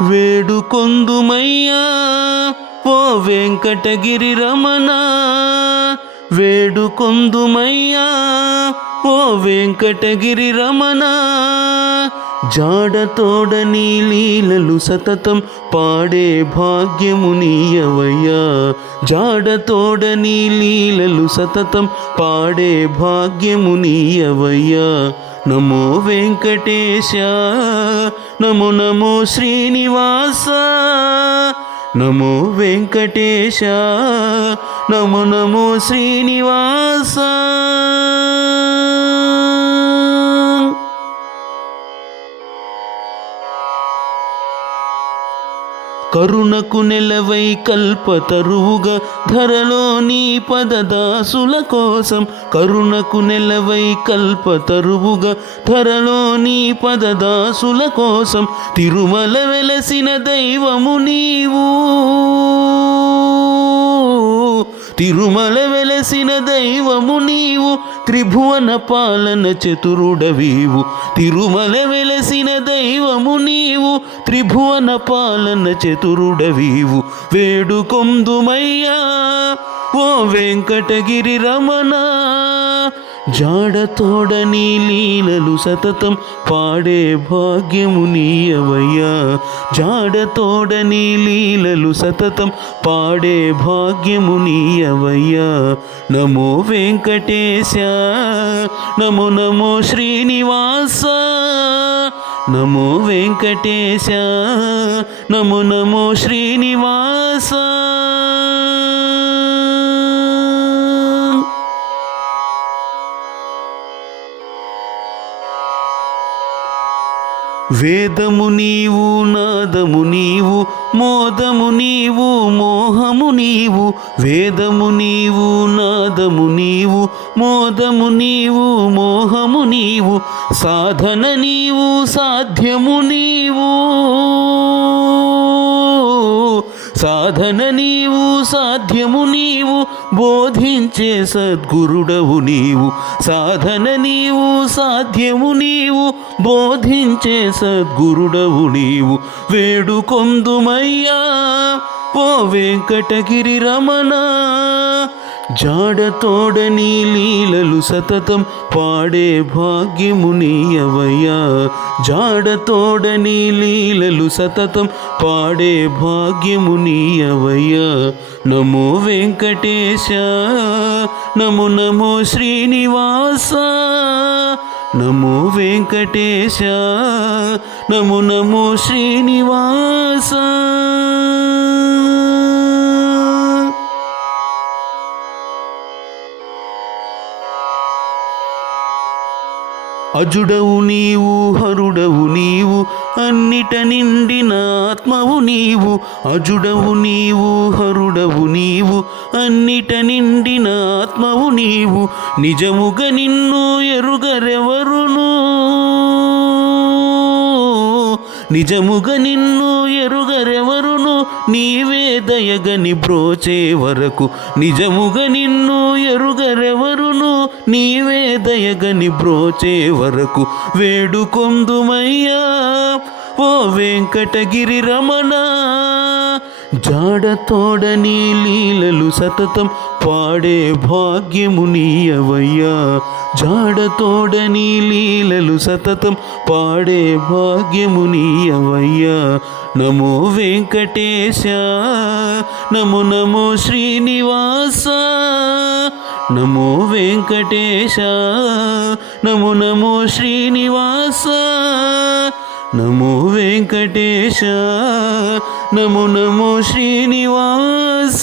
వేడుకొందుమయ్యా ఓ వెంకటగిరి రమణ. వేడుకొందుమయ్యా ఓ వెంకటగిరి రమణ. జాడతోడ నీ లీలలు సతతం పాడే భాగ్యము నీయవయ్యా. జాడతోడ నీ లీలలు సతతం పాడే భాగ్యము నీయవయ్యా. నమో వెంకటేశ నమో నమో శ్రీనివాస నమో వెంకటేశ నమో నమో శ్రీనివాస. కరుణకు నెలవై కల్పతరువుగా ధరలో నీ పదదాసుల కోసం కరుణకు నెలవై కల్పతరువుగా ధరలో నీ పదదాసుల కోసం తిరుమల వెలసిన దైవము నీవు. తిరుమల వెలసిన దైవము నీవు త్రిభువన పాలన చతురుడవీవు. తిరుమల వెలసిన దైవము నీవు త్రిభువన పాలన చతురుడవీవు. వేడుకొందుమయ్యా ఓ వెంకటగిరి రమణ జాడతోడ నీ లీలలు సతతం పాడే భాగ్యము నీయవయ్యా. జాడతోడ నీ లీలలు సతతం పాడే భాగ్యము నీయవయ్యా. నమో వెంకటేశ నమో నమో శ్రీనివాస నమో వెంకటేశ నమో నమో శ్రీనివాస. వేదము నీవు నాదము నీవు మోదము నీవు మోహము నీవు వేదము నీవు నాదము నీవు మోదము నీవు మోహము నీవు సాధన నీవు సాధ్యము నీవు. సాధన నీవు సాధ్యము నీవు బోధించే సద్గురుడవు నీవు సాధన నీవు సాధ్యము నీవు బోధించే సద్గురుడవు నీవు. వేడుకొందుమయ్యా ఓ వెంకటగిరి రమణ. జాడతోడ నీ లీలలు సతతం పాడే భాగ్యము నీయవయ్యా. జాడతోడ నీ లీలలు సతతం పాడే భాగ్యము నీయవయ్యా. నమో వెంకటేశ నమో నమో శ్రీనివాస నమో వెంకటేశ నమో నమో శ్రీనివాస. అజుడవు నీవు హరుడవు నీవు అన్నిట నిండిన ఆత్మవు నీవు. అజుడవు నీవు హరుడవు నీవు అన్నిట నిండిన ఆత్మవు నీవు. నిజముగా నిన్ను ఎరుగరెవరును? నిజముగా నిన్ను ఎరుగరెవరును? నీవే దయగని బ్రోచే వరకు నిజముగా నిన్ను ఎరుగరెవరును? నీవే దయగని బ్రోచే వరకు వేడుకొందుమయ్యా. ఓ వెంకటగిరి రమణ జాడతోడ నీ లీలలు సతతం పాడే భాగ్యము నీయవయ్యా. జాడతోడ నీ లీలలు సతతం పాడే భాగ్యము నీయవయ్యా. నమో వెంకటేశ నమో నమో శ్రీనివాస నమో వెంకటేశ నమో నమో శ్రీనివాస. నమో వెంకటేశ నమో నమో శ్రీనివాస.